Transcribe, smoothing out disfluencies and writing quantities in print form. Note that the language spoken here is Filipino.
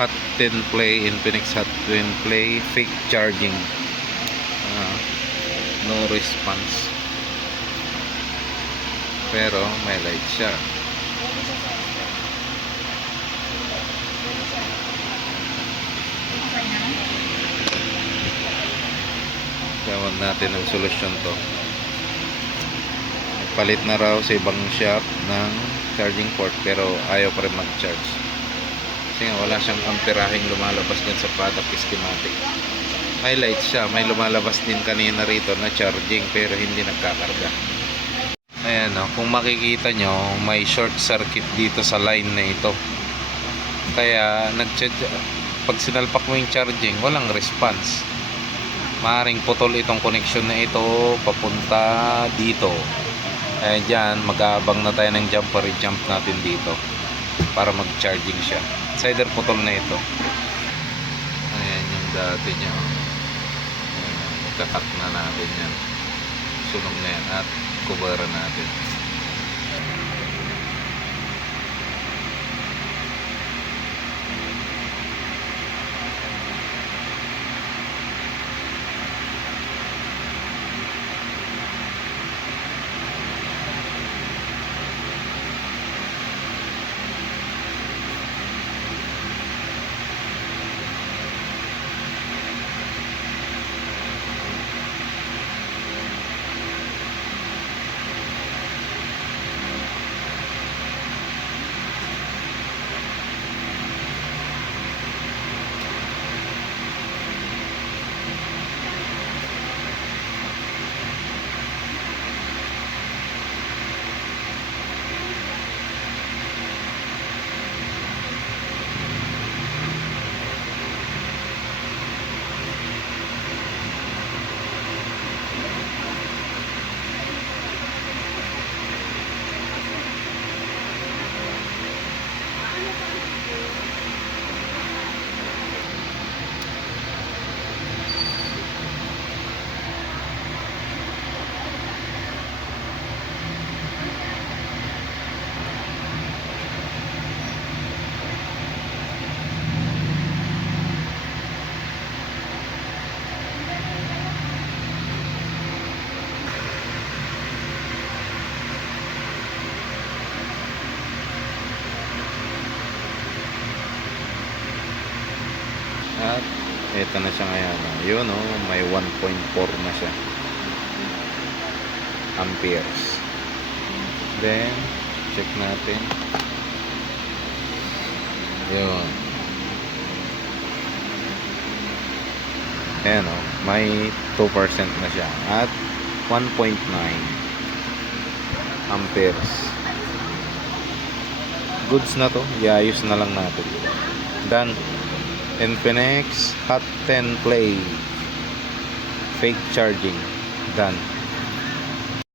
Hot 10 Play, Infinix Hot 10 Play, fake charging. No response. Pero may light siya. Gawin natin ng solusyon to. Palit na raw sa ibang shop ng charging port pero ayaw pa rin mag-charge. Kasi nga wala siyang amperaheng lumalabas dyan sa product schematic. May light siya, may lumalabas din kanina rito na charging pero hindi nagkakarga. Ayan o, kung makikita nyo, may short circuit dito sa line na ito. Kaya pag sinalpak mo yung charging, walang response. Maaaring putol itong connection na ito papunta dito. Kaya dyan, mag-aabang na tayo ng jumper, i-jump natin dito para mag-charging siya. It's either putol na ito. Ayan yung dati niya. Kakat na natin yan. Sunog na yan at coveran natin. At ito na siya ngayon. Yun o, may 1.4 na siya amperes. Then check natin. Yun. Ayan o, may 2% na siya at 1.9 amperes. Goods na to, iayos na lang natin. Done. Infinix Hot 10 Play, fake charging, done.